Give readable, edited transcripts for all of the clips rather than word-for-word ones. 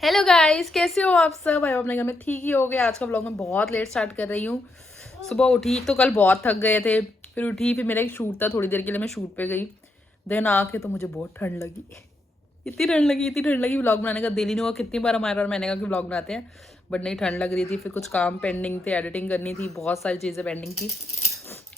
Hello guys, कैसे हो आप सब? आई अपने घर में ठीक ही हो गए। आज का व्लॉग मैं बहुत लेट स्टार्ट कर रही हूँ। सुबह उठी तो कल बहुत थक गए थे, फिर उठी, फिर मेरा एक शूट था, थोड़ी देर के लिए मैं शूट पे गई। देन आके तो मुझे बहुत ठंड लगी। इतनी ठंड लगी, व्लॉग बनाने का दिल ही नहीं हुआ। कितनी बार हमारे और मैंने कहा कि व्लॉग बनाते हैं, बट नहीं, ठंड लग रही थी। फिर कुछ काम पेंडिंग थे, एडिटिंग करनी थी, बहुत सारी चीज़ें पेंडिंग थी,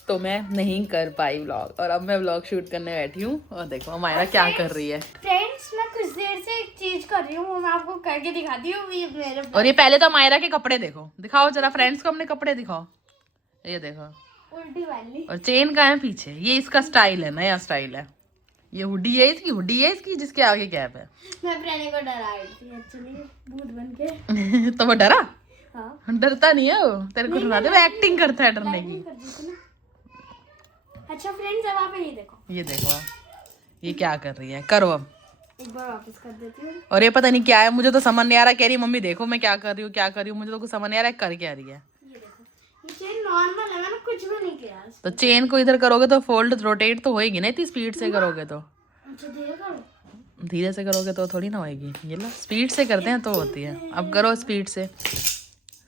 तो मैं नहीं कर पाई व्लॉग। और अब मैं व्लॉग शूट करने बैठी हूँ और देखो मायरा क्या कर रही है। फ्रेंड्स, मैं कुछ देर से एक चीज कर रही हूँ, वो मैं आपको करके दिखाती हूँ। ये मेरे और ये पहले तो मायरा के कपड़े देखो, दिखाओ जरा फ्रेंड्स को अपने कपड़े दिखाओ। ये देखो, उल्टी वाली। और चेन का है पीछे। ये इसका स्टाइल है, नया स्टाइल है। ये हुडी है इसकी जिसके आगे कैप है। मैं प्रेरणा को डरा रही थी एक्चुअली, भूत बन के। तो वो डरा? हाँ, डरता नहीं है वो, तेरे को डरा दे, वो एक्टिंग करता है डरने की। कर दी थी ना। अच्छा फ्रेंड्स, अब आप ये देखो। ये देखो, ये क्या कर रही है, करो अब। एक बार वापस कर देती हूँ। और ये पता नहीं क्या है, मुझे तो समझ नहीं आ रहा। कह रही है मम्मी देखो मैं क्या कर रही हूँ, क्या कर रही हूँ, मुझे तो कुछ समझ नहीं आ रहा है कर क्या रही है। ये देखो, ये चेन नॉर्मल है, मैंने कुछ भी नहीं किया। तो चेन को इधर करोगे तो फोल्ड रोटेट तो होएगी ना, इतनी स्पीड से करोगे तो। अच्छा धीरे करो। धीरे से करोगे तो थोड़ी ना होएगी। ये लो, स्पीड से करते हैं तो होती है। अब करो स्पीड से,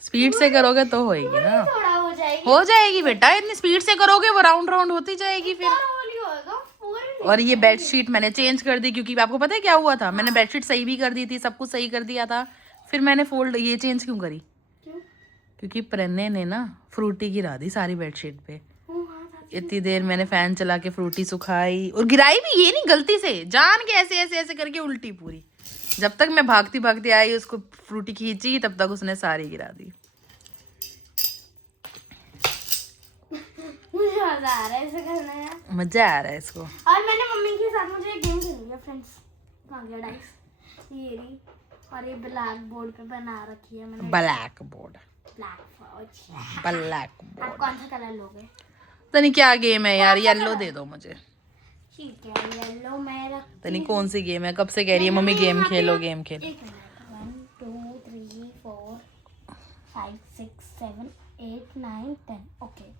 स्पीड से करोगे तो होएगी ना। थोड़ा हो जाएगी बेटा, इतनी स्पीड से करोगे वो राउंड राउंड होती जाएगी फिर। होली होगा पूरी। और ये बेडशीट मैंने चेंज कर दी, क्योंकि आपको पता है क्या हुआ था, मैंने बेडशीट सही भी कर दी थी, सब कुछ सही कर दिया था, फिर मैंने फोल्ड ये चेंज क्यों करी? क्यों? क्योंकि प्रेन्ने ने ना फ्रूटी गिरा दी सारी बेडशीट पे। हाँ, हाँ, इतनी देर मैंने फैन चला के फ्रूटी सुखाई और गिराई भी, ये नहीं गलती से, जान के ऐसे ऐसे ऐसे करके उल्टी पूरी। जब तक मैं भागती भागती आई उसको फ्रूटी खींची, तब तक उसने सारी गिरा दी। मुझे मजा आ रहा है ऐसे करने में। मजा आ रहा है इसको। और मैंने मम्मी के साथ मुझे एक गेम खेली है फ्रेंड्स। कहाँ गया डाइस? ये रही। और ये ब्लैक बोर्ड पे बना रखी है मैंने। ब्लैक बोर्ड, ब्लैक फौज। ब्लैक आप बोर्ड। कौन सा कलर लोगे? तो नहीं क्या गेम है यार, येलो दे दो मुझे। ठीक है, येलो मैं रखती तो नहीं कौन सी गेम है, कब से कह रही है मम्मी गेम खेलो गेम खेलो। 1 2 3 4 5 6 7 8 9 10। ओके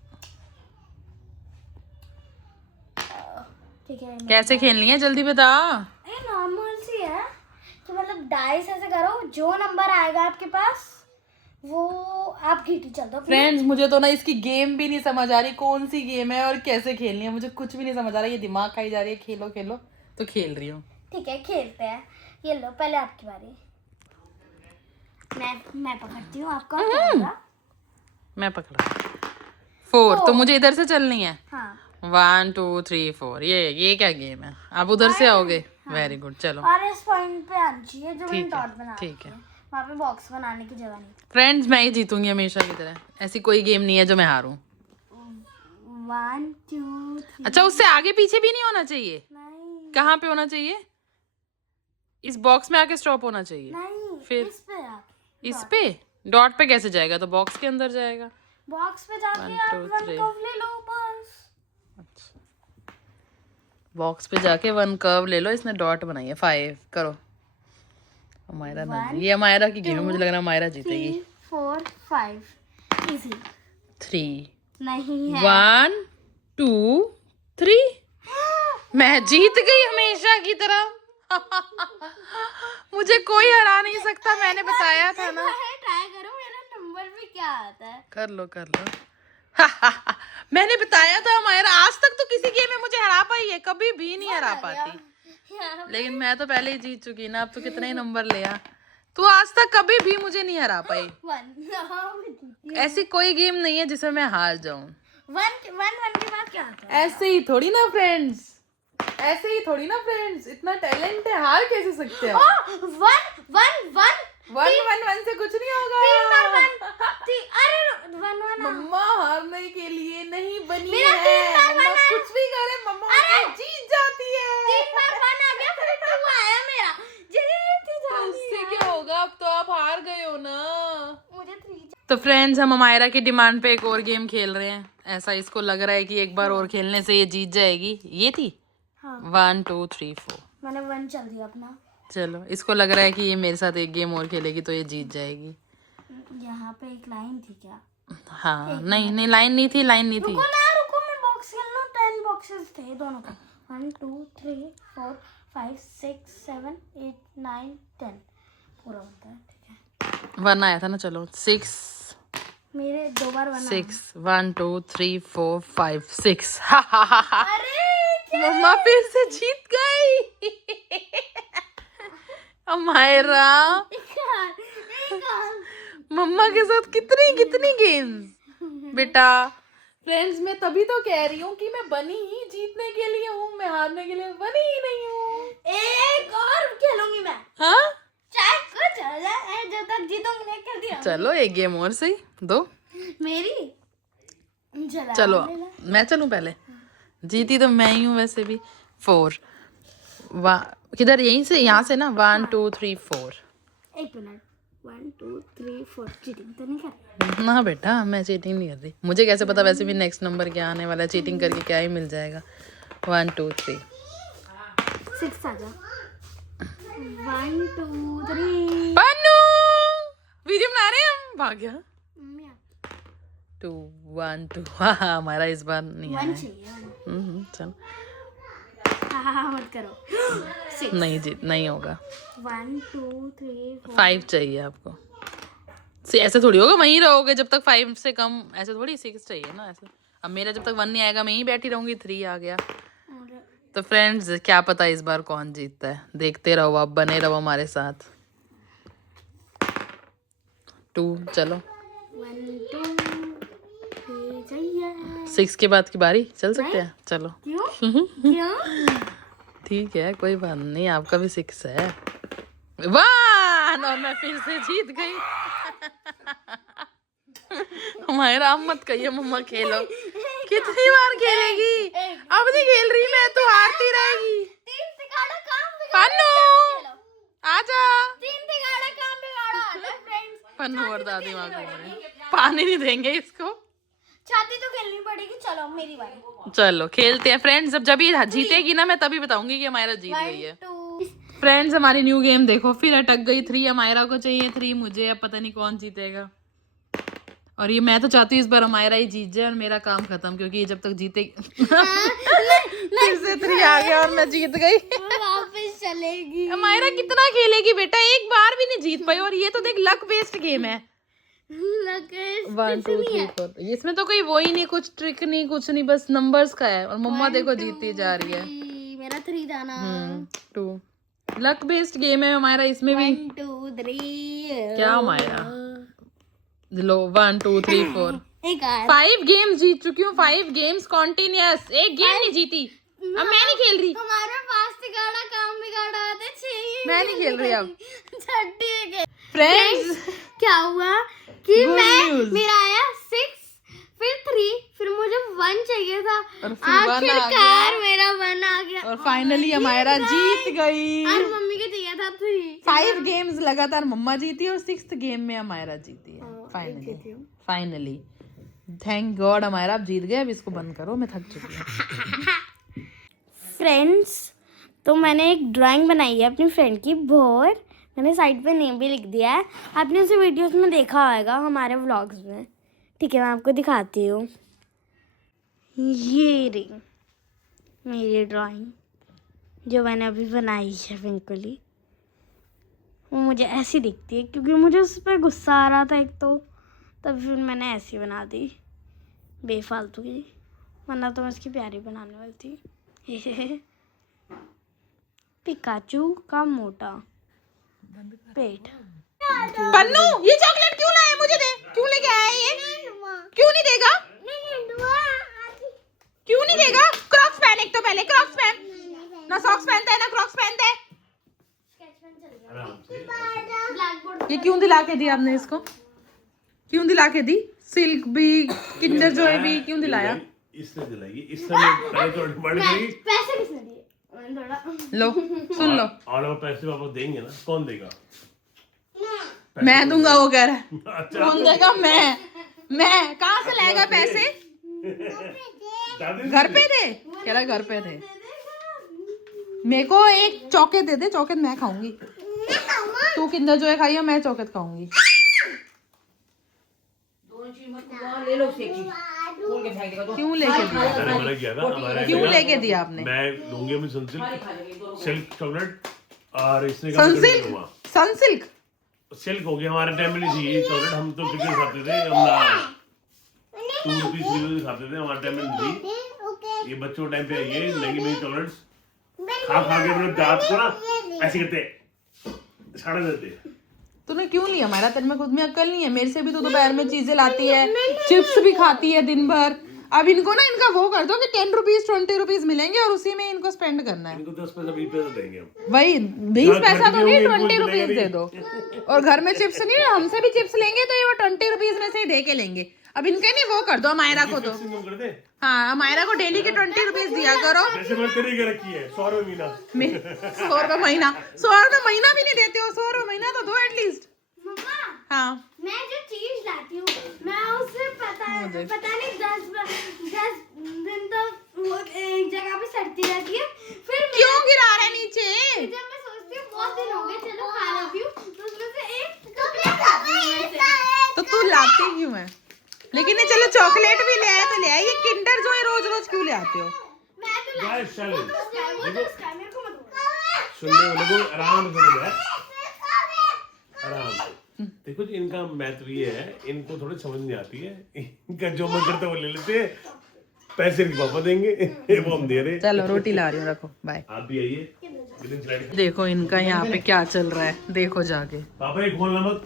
ठीक है। कैसे खेलनी है जल्दी बता। ये नॉर्मल सी है कि मतलब डाइस ऐसे करो, जो नंबर आएगा आपके पास वो आप घीटी चल दो। फ्रेंड्स मुझे तो ना इसकी गेम भी नहीं समझ आ रही, कौन सी गेम है और कैसे खेलनी है, मुझे कुछ भी नहीं समझ आ रहा। ये दिमाग खाई जा रही है, खेलो खेलो तो खेल रही हूँ। ठीक है खेलते हैं। ये लो, पहले आपकी बारी। मैं पकड़ती हूँ आपका कैमरा। मैं पकड़ा 4, तो मुझे इधर से चलनी है। हाँ 1 2 3 4। ये क्या गेम है? आप उधर से आओगे? वेरी गुड, चलो और इस पॉइंट पे आनी चाहिए जो मैंने ठीक है, डॉट बना ठीक रखी है। वहाँ पे बॉक्स बनाने की जगह नहीं। फ्रेंड्स मैं ही जीतूंगी हमेशा की तरह, ऐसी कोई गेम नहीं है जो मैं हारूं। 1 2 3। अच्छा, उससे आगे पीछे भी नहीं होना चाहिए? नहीं कहाँ पे होना चाहिए? इस बॉक्स में आके स्टॉप होना चाहिए? नहीं, फिर इस पे आके इस पे डॉट पे कैसे जाएगा? तो बॉक्स के अंदर जाएगा। बॉक्स पे जाके 1 आप 2 वन 3। कर्व ले लो बस। अच्छा, बॉक्स पे जाके 1 कर्व ले लो। इसने डॉट बनाई है 5, करो। अमायरा ना, ये अमायरा की गेम है, मुझे लग रहा है अमायरा जीतेगी। 3 4 5 इजी 3 नहीं है। 1 2 3। मैं जीत गई हमेशा की तरह। मुझे कोई हरा नहीं सकता, मैंने बताया था ना। ट्राई करो, मेरा नंबर भी क्या आता है। कर लो कर लो। मैंने बताया था हमारा, आज तक तो किसी गेम में मुझे हरा पाई है, कभी भी नहीं हरा पाती। लेकिन मैं तो पहले ही जीत चुकी ना, अब तो कितने ही नंबर लिया। तू आज तक कभी भी मुझे नहीं हरा पाई। ऐसी कोई गेम नहीं है जिसमें मैं हार जाऊं। वन के बाद क्या आता है? ऐसे ही थोड़ी ना फ्रेंड्स, ऐसे ही थोड़ी ना फ्रेंड्स, इतना टैलेंट है, हार कैसे सकते हो? वन वन वन 1 से कुछ नहीं होगा। अरे वन मम्मा हारने के लिए नहीं बनी मेरा है। 3 बार मम्मा 1 है। कुछ भी करे मम्मा जीत जाती है। 3 बार 1 आ गया, फिर 2 आया मेरा। जीत तो उससे क्या होगा, अब तो आप हार गए हो ना। मुझे 3। तो फ्रेंड्स हम अमायरा की डिमांड पे एक और गेम खेल रहे हैं। ऐसा इसको लग रहा है कि एक बार और खेलने से ये जीत जाएगी। ये थी हाँ 1 2 3 4। मैंने 1 चल दिया अपना। चलो, इसको लग रहा है कि ये मेरे साथ एक गेम और खेलेगी तो ये जीत जाएगी। यहाँ पे एक लाइन थी क्या? हाँ नहीं नहीं, लाइन नहीं थी, लाइन नहीं थी। रुको ना, रुको, मैं बॉक्स खेल लूं। 10 बॉक्सेस थे दोनों का। 1 2 3 4 5 6 7 8 9 10। पूरा बनता है, ठीक है। 1 आया था ना, चलो 6 मेरे 2 बार बना। 6 1 2 3 4 5 6 अरे मम्मा फिर से जीत गई। अमायरा मम्मा के साथ कितनी कितनी गेम्स बेटा। फ्रेंड्स मैं तभी तो कह रही हूँ कि मैं बनी ही जीतने के लिए हूँ, मैं हारने के लिए बनी ही नहीं हूँ। एक और खेलूंगी मैं, हाँ चाहे कुछ हो जाए, जब तक जीतूंगी नहीं कर दिया। चलो एक गेम और सही दो। मेरी चलो मैं चलूं पहले, जीती तो मैं ही हूँ वैसे भी। 4 किधर, यहीं से, यहाँ से ना 1 2 3 4। एक मिनट, 1 2 3 4 चीटिंग तो नहीं कर? ना बेटा मैं चीटिंग नहीं कर रही, मुझे कैसे पता वैसे भी नेक्स्ट नंबर क्या आने वाला है, चीटिंग करके क्या ही मिल जाएगा। 1 2 3 6 आ जा। 1 2 3 पन्नू वीडियो बना रहे हैं हम, भाग गया। 2 1 2 हाँ हमारा इस बार नहीं आया 1 है। चाहिए। चल हाँ मत करो। 6 नहीं जीत नहीं होगा। 1 2 3 4 5 चाहिए आपको। ऐसे थोड़ी होगा, वहीं रहोगे जब तक 5 से कम, ऐसे थोड़ी 6 चाहिए ना ऐसे। अब मेरा जब तक 1 नहीं आएगा मैं यहीं बैठी रहूंगी। 3 आ गया। तो फ्रेंड्स क्या पता इस बार कौन जीतता है, देखते रहो आप, बने रहो हमारे साथ। 2 चलो 1 2 3 चाहिए। 6 के बाद की बारी, चल सकते हैं चलो। क्यों क्यों? ठीक है कोई बात नहीं, आपका भी 6 है। 1 और मैं फिर से जीत गई। हमारा आप मत कहिए मम्मा खेलो, कितनी बार खेलेगी, अब नहीं खेल रही मैं तो हारती रहेगी। पन्नू आजा। पन्नू और दादी माँ घूम रहे हैं, पानी नहीं देंगे इसको। छाती तो खेलनी पड़ेगी। चलो मेरी बारी। चलो खेलते हैं फ्रेंड्स, अब जब ये जीतेगी ना मैं तभी बताऊंगी कि हमारा जीत गई है। 2 फ्रेंड्स हमारी न्यू गेम देखो, फिर अटक गई। 3 अमायरा को चाहिए, 3 मुझे, अब पता नहीं कौन जीतेगा। और ये मैं तो चाहती हूँ इस बार अमायरा ही जीत जाए और मेरा काम खत्म, क्योंकि ये जब तक जीतेगी फिर से 3 आ गया और मैं जीत गई। वापस चलेगी। अमायरा कितना खेलेगी बेटा, एक बार भी नहीं जीत पाई, और ये तो देख लक बेस्ड गेम है। 1 2 3 4 इसमें तो कोई वो ही नहीं, कुछ ट्रिक नहीं कुछ नहीं, बस नंबर्स का है। और मम्मा देखो जीतती जा रही है। मेरा 3 जाना। 2 लक बेस्ड गेम है हमारा, इसमें भी 1 2 3 क्या हमारा लो 1 2 3 4 एक और 5 गेम्स जीत चुकी हूँ। 5 गेम्स कॉन्टिन्यूअस, एक गेम नहीं जीती। अब मैं नहीं खेल रही, हमारा पास बिगाड़ा काम बिगाड़ा आते 6। मैं नहीं खेल रही अब। छठी फ्रेंड्स क्या हुआ कि Good मैं news. मेरा आया 6, फिर 3, फिर मुझे 1 चाहिए था, और फिर 1 आ गया आखिरकार मेरा 1 आ गया और फाइनली हमारा जीत गई। और मम्मी को चाहिए था 3। 5 गेम्स लगातार मम्मा जीती और 6th गेम में हमारा जीती है। फाइनली थैंक गॉड हमारा आप जीत गए। अब इसको बंद करो, मैं थक चुकी हूँ। फ्रेंड्स तो मैंने एक ड्राइंग बनाई है अपनी फ्रेंड की, भोर। मैंने साइड पे नेम भी लिख दिया है, आपने उसे वीडियोस में देखा होगा हमारे व्लॉग्स में। ठीक है मैं आपको दिखाती हूँ। ये रही मेरी ड्राइंग जो मैंने अभी बनाई है पिंकली। वो मुझे ऐसी दिखती है क्योंकि मुझे उस पर गुस्सा आ रहा था एक तो, तब फिर मैंने ऐसी बना दी बेफालतू की, वरना तो मैं इसकी प्यारी बनाने वाली थी। पिकाचू का मोटा पेट। पन्नू ये चॉकलेट क्यों लाया, मुझे दे, क्यों लेके आया ये, क्यों नहीं देगा, क्यों नहीं देगा। क्रॉक्स पहन, एक तो पहले क्रॉक्स पहन, ना सॉक्स पहनता है ना क्रॉक्स पहनता है। ये क्यों दिला के दिया आपने इसको, क्यों दिला के दी। सिल्क भी किंडर जॉय भी क्यों दिलाया। इसने दिलाई, इसने पहले तो डिमांड करी। पैसे किसने दिए? मैंने थोड़ा लो सुन लो, और वो पैसे वापस देंगे ना, कौन देगा। मैं दूंगा वो कह रहा है। अच्छा कौन देगा, मैं कहाँ से लाएगा पैसे, दादी घर पे थे, कह रहा घर पे थे। मेरे को एक चॉकलेट दे दे, चॉकलेट मैं खाऊंगी, तू किंडर जॉय खाइए मैं चॉकलेट खाऊंगी। क्यों लेके दिया, मैंने मना किया था, हमारे क्यों लेके दिया आपने। मैं लूंगी अपनी सनसिल्क सिल्क चॉकलेट और इसने कहा मैं सनसिल्क, लूंगा। सनसिल्क सिल्क हो गया, हमारे टाइम में नहीं थी ये चॉकलेट, हम तो कितने खाते थे, हम ना 2 रुपीस 3 रुपीस खाते थे, हमारे टाइम में नहीं थी। ये बच्चों टाइम पे ये महंगी महंगी चॉकलेट्स खा खा के अपने दांत को ना ऐसे करते छाड़ देते। तूने क्यों लिया हमारा? तेरे में खुद में अक्ल नहीं है? मेरे से भी तो दोपहर में चीजें लाती है, चिप्स भी खाती है दिन भर। अब इनको ना इनका वो कर दो कि 10 रुपीज 20 रुपीज मिलेंगे और उसी में इनको स्पेंड करना है। इनको 10 पैसा 20 पैसा देंगे हम। वही 20 पैसा तो नहीं, घर 20 के रुपीज लिए दे दो। और घर में चिप्स नहीं, हमसे भी चिप्स लेंगे तो ये वो 20 रुपीज में से ही दे के लेंगे। अब इनके नहीं वो कर दो अमायरा को तो। फिक्सिंग कर दे। हाँ अमायरा को डेली के 20 रुपीज दिया करो। जैसे मैंने तेरी के रखी है 100 रुपए महीना। 100 रुपए महीना, 100 रुपए महीना भी नहीं देते हो, 100 रुपए महीना तो दो एटलीस्ट। मम्मा हाँ मैं जो चीज लाती हूँ मैं उससे पता नहीं 10 दिन तक वो एक जगह पे सड़ती रहती है। फिर क्यों गिरा रहा है नीचे? जब मैं सोचती हूँ बहुत दिन हो गए चलो खा लेती हूँ तो उसमें से एक टुकड़ा खाती हूँ ऐसे। तो तू लाती क्यों है? लेकिन ये चलो चॉकलेट भी ले आए तो ले आए, ये किंडर जो है रोज रोज क्यों ले आते हो? मैं तो गाइस चलो वो तो उसका है, मेरे को मत बोलो। सुनने वाले को आराम से समझ आए, आराम से। देखो जी इनका महत्व ये है, इनको थोड़ी समझ नहीं आती है, इनका जो मन करता है वो ले लेते हैं, पैसे इनके पापा देंगे वो हम दे रहे हैं। चलो रोटी ला रही हूँ, रखो बाय। आप भी आइए। देखो इनका यहाँ पे क्या चल रहा है, देखो जाके। पापा ये खोलना मत,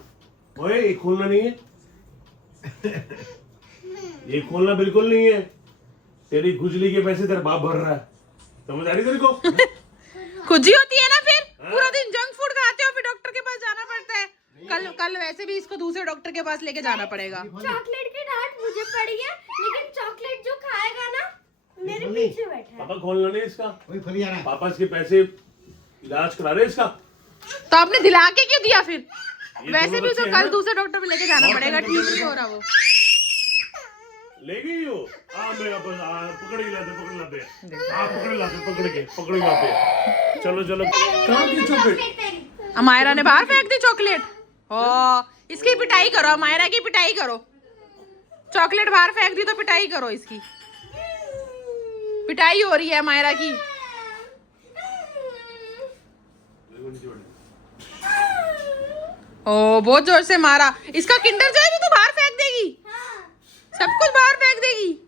ओए ये खोलना नहीं है ये खोलना बिल्कुल नहीं है, तेरी खुजली के पैसे तेरा बाप भर रहा है, समझ आ रही तेरे को? खुजी होती है ना, फिर पूरा दिन जंक फूड खाते हो, फिर डॉक्टर के पास जाना पड़ता है। कल वैसे भी इसको दूसरे डॉक्टर के पास लेके जाना पड़ेगा। चॉकलेट की डांट मुझे पड़ी है लेकिन चॉकलेट जो खाएगा ना मेरे पीछे बैठा है। पापा खोलना नहीं इसका, पापा इसके पैसे इलाज करा रहे इसका। तो आपने दिला के क्यों दिया फिर? ये वैसे दोनों भी बच्चे तो हैं कल ना? दूसरे डॉक्टर पे लेके जाना पड़ेगा, ठीक नहीं हो रहा वो। ले गई हो? मेरा पकड़ के लाते पकड़ के लाते। चलो चलो कहाँ की चॉकलेट? अमायरा ने बाहर फेंक दी चॉकलेट। ओ इसकी पिटाई करो, अमायरा की पिटाई करो। चॉकलेट बाहर फेंक दी तो पिटाई करो, इसकी पिटाई हो रही है अमायरा की। ओ बहुत जोर से मारा। इसका किंडर जो है भी तो बाहर फेंक देगी, सब कुछ बाहर फेंक देगी।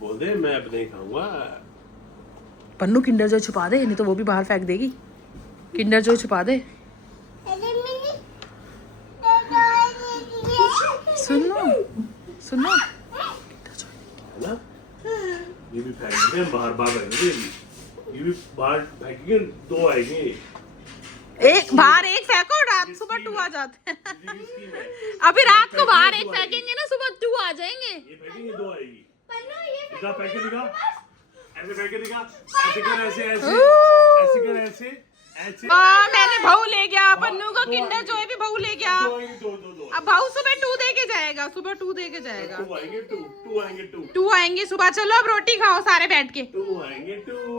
बोल दे मैं अब नहीं खाऊंगा। पन्नू किंडर जो छुपा दे, नहीं तो वो भी बाहर फेंक देगी। किंडर जो छुपा दे। सुनो सुनो, है ना? ये भी फेंकेंगे बाहर फेंकेंगे, ये भी बाहर फेंकेंगे, 2 आएंगे। एक बाहर एक फेंको, रात सुबह 2 आ जाते हैं। अभी रात को बाहर एक फेंकेंगे ना, सुबह 2 आ जाएंगे। ये फेंकेंगे 2 आएगी। दिखा फेंके दिखा, ऐसे फेंके दिखा, ऐसे कर ऐसे ऐसे ऐसे कर ऐसे ऐसे। मैंने भाऊ ले गया, पन्नू का किंडर जो है भी भाऊ ले गया। 2 आएंगे 2 अब भाऊ सुबह 2 दे के जाएगा, सुबह 2 दे के जाएगा। 2 आएंगे 2 आएंगे 2 2 आएंगे सुबह। चलो अब रोटी खाओ सारे बैठ के। 2 आएंगे 2।